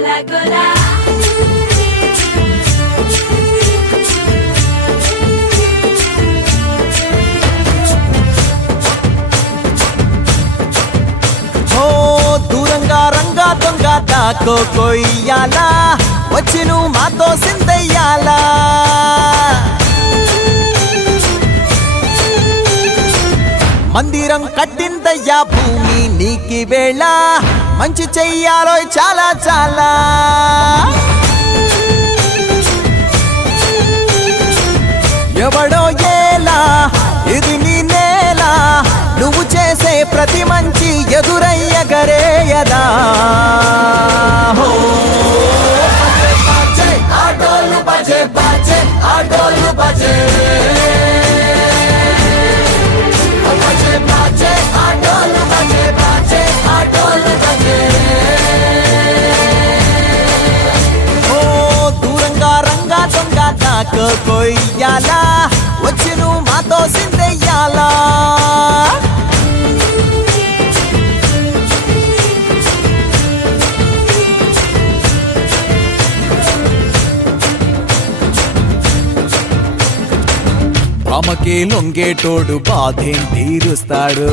గోలా గోలా దూరంగా రంగా దొంగ దాకో కొయ్యాలా వచ్చి నువ్వు మాతో సిందయ్యాలా మందిరం కట్టిందయ్యా భూమి నీకి వేళ మంచి చెయ్యాలో చాలా చాలా ఎవడో ఏలా ఇది నీ నేల నువ్వు చేసే ప్రతి మంచి ఎదురయ్యగరేయదా ఆటోలు బజే బజే ఆటోలు బజే బజే బజే ఆటోలు బజే బజే ఆటోలు బజే దూరంగా రంగా దొంగ నాకు కొయ్యాలా వచ్చి నువ్వు మాతో సిందెయ్యాలా ఆమెకి లొంగేటోడు బాధేం తీరుస్తాడు